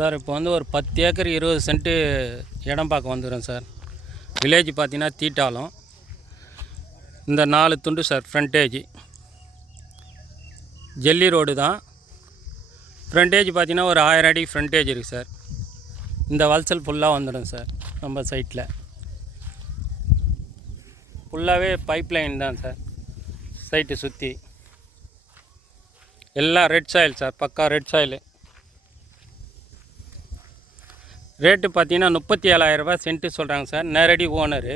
Sir இப்போ வந்து ஒரு பத்து ஏக்கர் இருபது சென்ட்டு இடம் பார்க்க வந்துடும் சார். வில்லேஜ் பார்த்தீங்கன்னா தீட்டாலம். இந்த நாலு துண்டு சார் ஃப்ரண்டேஜ் ஜெல்லி ரோடு தான். ஃப்ரண்டேஜ் பார்த்தீங்கன்னா ஒரு ஆயிரம் அடி ஃப்ரண்டேஜ் இருக்குது சார். இந்த வல்சல் ஃபுல்லாக வந்துடும் சார் நம்ம சைட்டில் ஃபுல்லாகவே பைப் லைன் தான் சார் சைட்டு சுற்றி எல்லாம் ரெட் சாயில் சார் பக்கா ரெட் சாயிலு ரேட்டு பார்த்தீங்கன்னா முப்பத்தி ஏழாயிரரூபா சென்ட்டு சொல்கிறாங்க சார். நேரடி owner.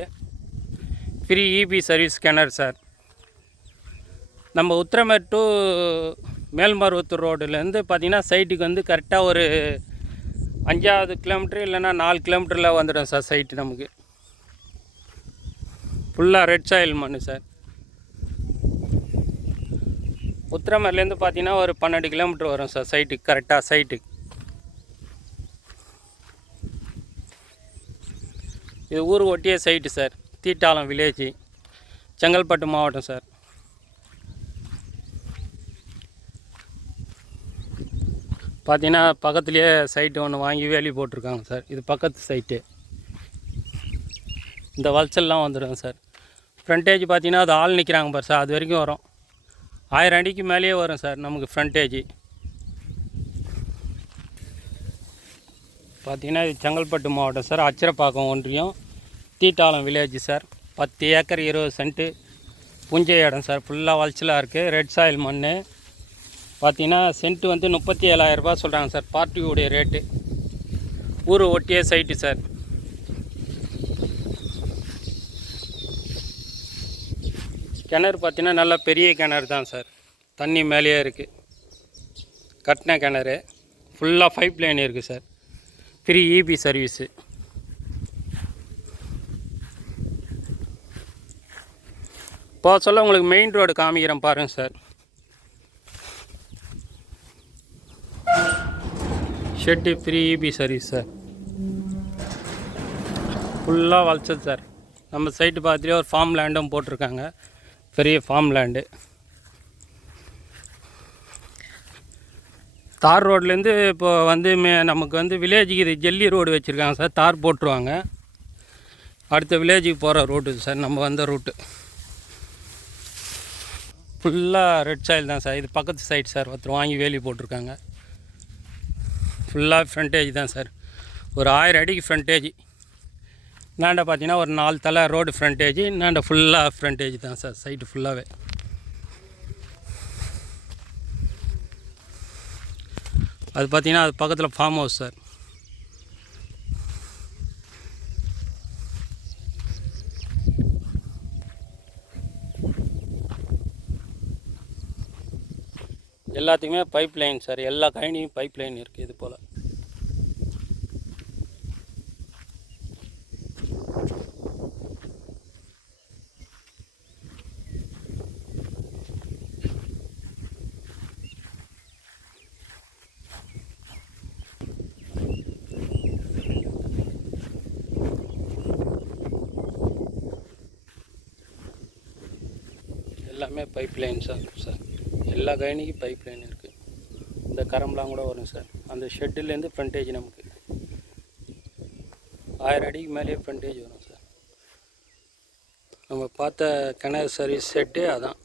Free EB service scanner sir. நம்ம உத்திரமேட் டு மேல்மருவத்தூர் ரோடுலேருந்து பார்த்தீங்கன்னா சைட்டுக்கு வந்து கரெக்டாக ஒரு அஞ்சாவது கிலோமீட்ரு இல்லைன்னா நாலு கிலோமீட்டரில் வந்துடும் சார் சைட்டு நமக்கு. ஃபுல்லாக ரெட் சாயில் மண் சார். உத்திரமேட்லேருந்து பார்த்தீங்கன்னா ஒரு பன்னெண்டு கிலோமீட்டர் வரும் சார் சைட்டுக்கு கரெக்டாக சைட்டுக்கு இது ஊர் ஒட்டிய site sir. Theettalam village Chengalpattu மாவட்டம் சார். பார்த்தீங்கன்னா பக்கத்துலேயே சைட்டு ஒன்று வாங்கி வேலி போட்டிருக்காங்க சார். இது பக்கத்து சைட்டு இந்த வல்சல்லாம் வந்துடும் சார். ஃப்ரண்டேஜ் பார்த்தீங்கன்னா அது ஆள் நிற்கிறாங்க பார் சார். அது வரைக்கும் வரும். ஆயிரம் அடிக்கு மேலேயே வரும் சார் நமக்கு ஃப்ரண்டேஜ் பார்த்தீங்கன்னா இது செங்கல்பட்டு மாவட்டம் சார். அச்சிரப்பாக்கம் ஒன்றியம். பத்திட்டாலம் வில்லேஜ் சார். பத்து ஏக்கர் இருபது சென்ட்டு புஞ்சை இடம் சார். ஃபுல்லாக வளச்சலாக இருக்குது ரெட் சாயில் மண் பார்த்தீங்கன்னா சென்ட்டு வந்து முப்பத்தி ஏழாயிரரூபா சொல்கிறாங்க சார். பார்ட்டியுடைய ரேட்டு ஊர் ஒட்டிய சைட்டு சார். கிணறு பார்த்தீங்கன்னா நல்லா பெரிய கிணறு தான் சார். தண்ணி மேலேயே இருக்குது கட்டின கிணறு. ஃபுல்லாக பைப் லைன் இருக்குது சார். ஃப்ரீ இபி சர்வீஸு இப்போ சொல்ல உங்களுக்கு மெயின் ரோடு காமிக்கிறேன் பாருங்கள் sir shed free EB service sir ஃபுல்லாக வளச்சது சார் நம்ம சைட்டு பார்த்துட்டே ஒரு ஃபார்ம் லேண்டும் போட்டிருக்காங்க. பெரிய ஃபார்ம் லேண்டு தார் ரோட்லேருந்து இப்போ வந்து மே நமக்கு வந்து வில்லேஜுக்கு இது ஜெல்லி ரோடு வச்சுருக்காங்க சார் தார் போட்டுருவாங்க. அடுத்த வில்லேஜுக்கு போகிற ரோட்டு சார் நம்ம வந்த ரூட்டு ஃபுல்லாக ரெட் சாயில் தான் சார். இது பக்கத்து சைடு சார். ஒருத்தர் வாங்கி வேலி போட்டிருக்காங்க. ஃபுல்லாக ஃப்ரண்டேஜ் தான் சார். ஒரு ஆயிரம் அடிக்கு ஃப்ரண்டேஜ் இந்தாண்ட பார்த்தீங்கன்னா ஒரு நாலு தலை ரோடு ஃப்ரண்டேஜ் இந்தாண்ட ஃபுல்லாக ஃப்ரண்டேஜ் தான் சார். சைட்டு ஃபுல்லாகவே அது பார்த்தீங்கன்னா அது பக்கத்தில் ஃபார்ம் ஹவுஸ் சார். எல்லாத்துக்குமே பைப் லைன் சார் எல்லா கழனியும் பைப் லைன் இருக்குது இது போல். எல்லாமே பைப் லைன் சார் சார் எல்லா கயனிக்கும் பைப் லைன் இருக்குது இந்த கரம்லாம் கூட வரும் சார். அந்த ஷெட்டுலேருந்து ஃப்ரண்டேஜ் நமக்கு. ஆயிரம் அடிக்கு மேலேயே ஃப்ரண்டேஜ் வரும் சார். நம்ம பார்த்த கிணறு சர்வீஸ் செட்டு அதான்.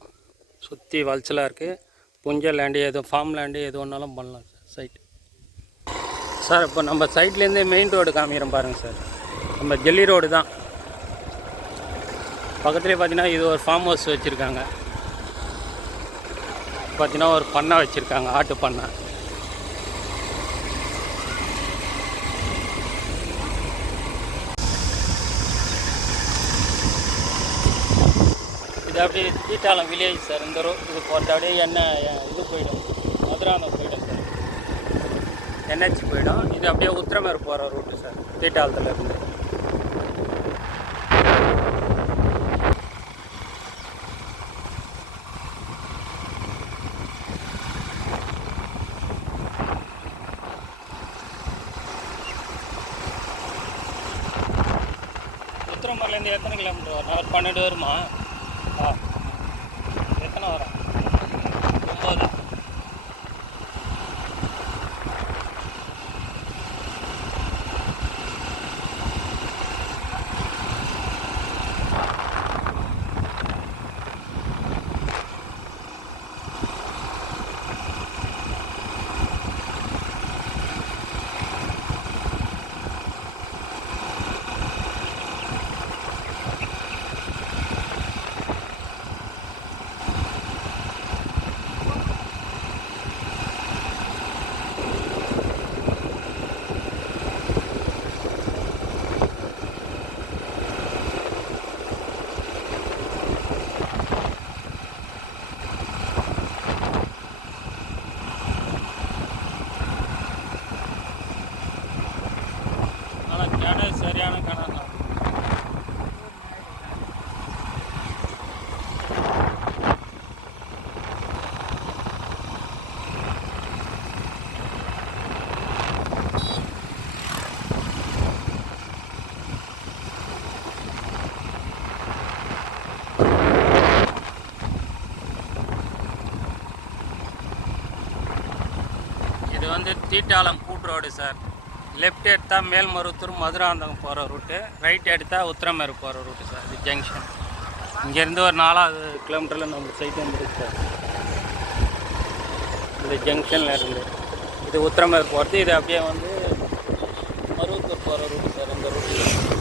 சுற்றி வளச்சலாக இருக்குது புஞ்ச லேண்டு எதுவும் ஃபார்ம் லேண்டு எது ஒன்றாலும் பண்ணலாம் சார் சைட் சார் இப்போ நம்ம சைட்லேருந்தே மெயின் ரோடு காமிக்கிறோம் பாருங்கள் சார். நம்ம ஜெல்லி ரோடு தான். பக்கத்துலேயே பார்த்தீங்கன்னா இது ஒரு ஃபார்ம் ஹவுஸ் வச்சுருக்காங்க. பார்த்தீங்கன்னா ஒரு பண்ணை வச்சுருக்காங்க ஆட்டு பண்ணை. இது அப்படியே தீட்டாலம் வில்லேஜ் சார் இந்த ரோ இது போகிறது அப்படியே என்ன இது போயிடும். மதுராந்தம் போயிடும் சார் என்ஹெச் போயிடும். இது அப்படியே உத்திரமேர் போகிற ரூட்டு சார் தீட்டாலத்தில் இருந்து உத்திரமேர்லேருந்து எத்தனை கிலோமீட்டர் வரும்? ஒரு பன்னெண்டு வருமா ஆ எத்தனை வரும் ஒம்பது தியானம் கிணறு இது வந்து தீட்டாளம் கூட் ரோடு சார். லெஃப்ட் எடுத்தால் மேல்மருவத்தூர் மதுராந்தகம் போகிற ரூட்டு ரைட் எடுத்தால் உத்திரமேறு போகிற ரூட்டு சார் இது ஜங்ஷன் இங்கேருந்து ஒரு நாலாவது கிலோமீட்டரில் நம்ம சைட் வந்துருக்கு சார் இந்த ஜங்ஷனில் இருந்து. இது உத்திரமேறு போகிறது இது அப்படியே வந்து மருவத்தூர் போகிற ரூட்டு